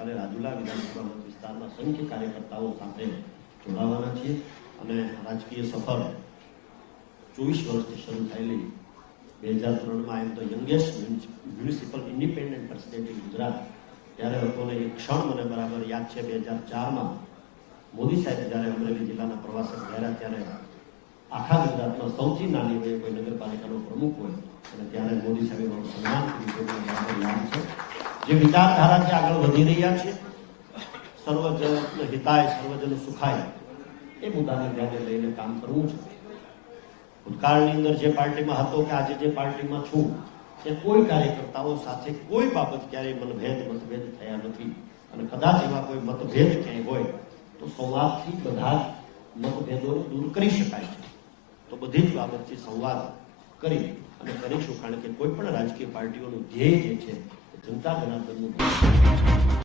આવતીકાલે રાજુલા વિધાનસભા મત વિસ્તારના સંખ્ય કાર્યકર્તાઓ સાથે જોડાવાના છીએ અને રાજકીય સફર 24 વર્ષથી શરૂ થયેલી 2003માં એમ તો youngest municipal independent personality Gujarat ત્યારે હતો ને એક ક્ષણ મને બરાબર યાદ છે 2004માં મોદી સાહેબ જ્યારે અમરેલી જિલ્લાના પ્રવાસે ગયા ત્યારે આખા ગુજરાતમાં સૌથી નાની વયે કોઈ નગરપાલિકાનો પ્રમુખ હોય અને ત્યારે મોદી સાહેબનું સન્માન કર્યું યાદ છે. જે વિચારધારાથી આગળ વધી રહ્યા છે સર્વજન હિતાય સર્વજન સુખાય એ મુદ્દાને ધ્યાને લઈને કામ કરવું છે. ભૂતકાળની અંદર જે પાર્ટીમાં હતો કે આજે જે પાર્ટીમાં છું તે કોઈ કાર્યકર્તાઓ સાથે કોઈ બાબત ક્યારેય મતભેદ થયા નથી અને કદાચ એવા કોઈ મતભેદ ક્યાંય હોય તો સંવાદથી બધા જ મતભેદોને દૂર કરી શકાય છે. તો બધી જ બાબતથી સંવાદ કરી અને કરીશું, કારણ કે કોઈ પણ રાજકીય પાર્ટીઓનું ધ્યેય જે છે જનતા જનાર્દનનું